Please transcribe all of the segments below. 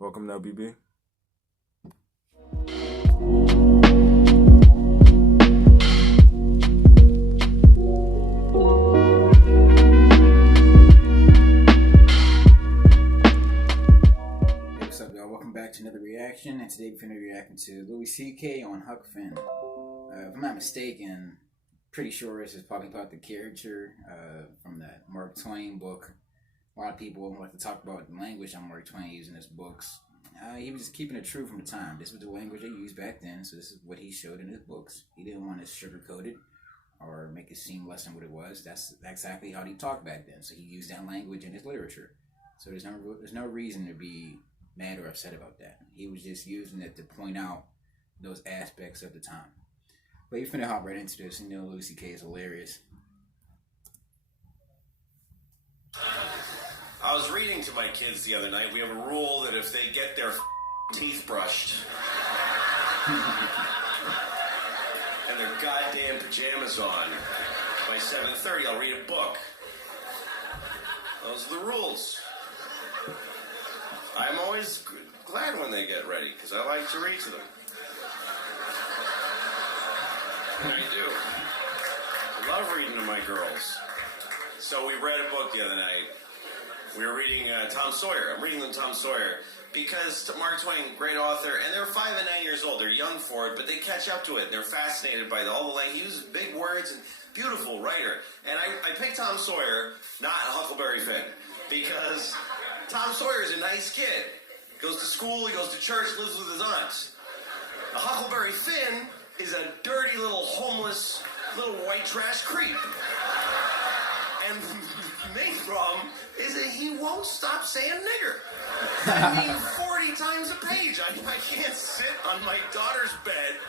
Welcome to LBB. Hey, what's up, y'all? Welcome back to another reaction, and today we're going to be reacting to Louis C.K. on Huck Finn. If I'm not mistaken, pretty sure this is probably about the character from that Mark Twain book. A lot of people like to talk about the language on Mark Twain using his books. He was just keeping it true from the time. This was the language they used back then, so this is what he showed in his books. He didn't want to sugarcoat it or make it seem less than what it was. That's exactly how he talked back then, so he used that language in his literature. So there's no reason to be mad or upset about that. He was just using it to point out those aspects of the time. But you're finna hop right into this. You know, Louis C.K. is hilarious. I was reading to my kids the other night. We have a rule that if they get their teeth brushed and their goddamn pajamas on by 7:30, I'll read a book. Those are the rules. I'm always glad when they get ready because I like to read to them. And I do. I love reading to my girls. So we read a book the other night. We were reading Tom Sawyer. I'm reading them Tom Sawyer because Mark Twain, great author, and they're 5 and 9 years old. They're young for it, but they catch up to it. And they're fascinated by all the language. He uses big words and beautiful writer. And I picked Tom Sawyer, not Huckleberry Finn, because Tom Sawyer is a nice kid. Goes to school, he goes to church, lives with his aunts. A Huckleberry Finn is a dirty little homeless little white trash creep. And the main problem is that he won't stop saying nigger. I mean, 40 times a page. I can't sit on my daughter's bed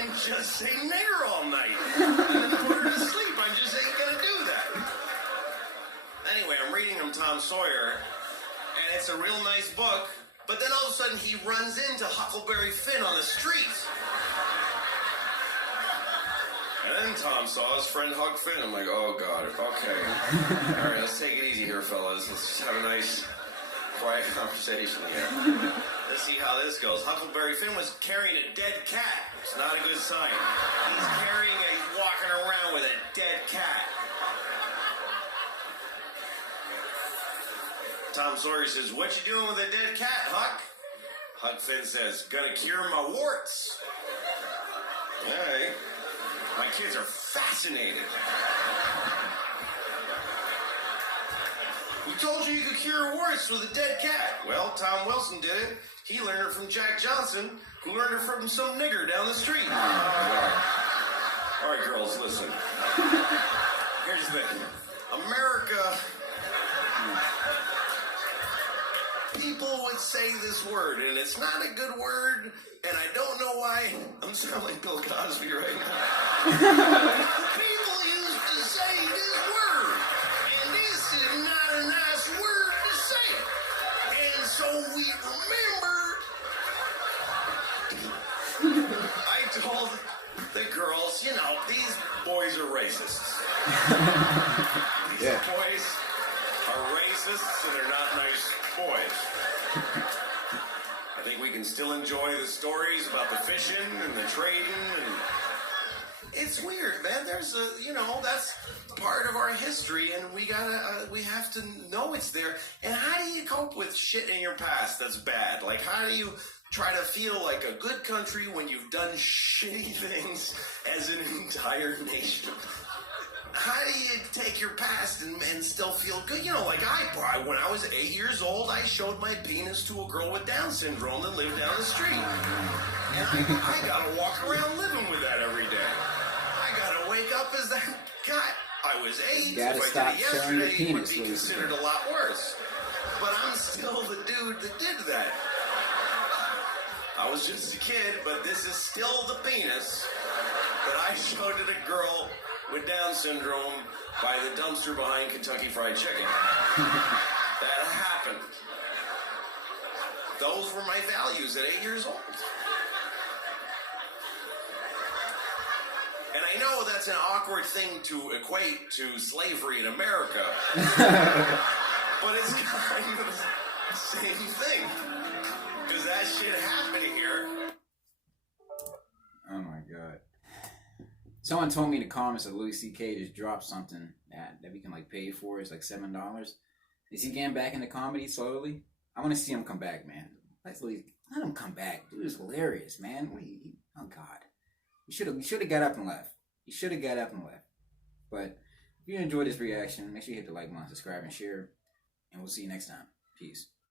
and just say nigger all night. And then put her to sleep. I just ain't gonna do that. Anyway, I'm reading him Tom Sawyer, and it's a real nice book, but then all of a sudden he runs into Huckleberry Finn on the street. And then Tom saw his friend Huck Finn. I'm like, oh, God, okay. All right, let's take it easy here, fellas. Let's just have a nice, quiet conversation here. Let's see how this goes. Huckleberry Finn was carrying a dead cat. It's not a good sign. He's walking around with a dead cat. Tom Sawyer says, what you doing with a dead cat, Huck? Huck Finn says, gonna cure my warts. All right. My kids are fascinated. Who told you could cure warts with a dead cat? Well, Tom Wilson did it. He learned it from Jack Johnson, who learned it from some nigger down the street. All right, girls, listen. Here's the thing. America... People would say this word, and it's not a good word, and I don't know why. I'm sounding like Bill Cosby right now. People used to say this word, and this is not a nice word to say. And so we remember. I told the girls, you know, these boys are racists. These boys are racists, and they're not nice boys. I think we can still enjoy the stories about the fishing and the trading, and it's weird, man. There's that's part of our history, and we have to know it's there. And how do you cope with shit in your past that's bad? Like, how do you try to feel like a good country when you've done shitty things as an entire nation? How do you take your past and still feel good? You know, like when I was 8 years old, I showed my penis to a girl with Down syndrome that lived down the street. And I gotta walk around living with that every day. I gotta wake up as that guy. I was 8. You gotta if stop I did it showing your yesterday, it would penis, be considered a lot worse. But I'm still the dude that did that. I was just a kid, but this is still the penis that I showed to the girl with Down syndrome by the dumpster behind Kentucky Fried Chicken. That happened. Those were my values at 8 years old. And I know that's an awkward thing to equate to slavery in America. But it's kind of the same thing. Does that shit happen here? Oh my god. Someone told me in the comments that Louis C.K. just dropped something that we can like pay for. It's like $7. Is he getting back into comedy slowly? I want to see him come back, man. Let him come back. Dude is hilarious, man. Oh god. He should have got up and left. He should have got up and left. But if you enjoyed this reaction, make sure you hit the like button, subscribe, and share. And we'll see you next time. Peace.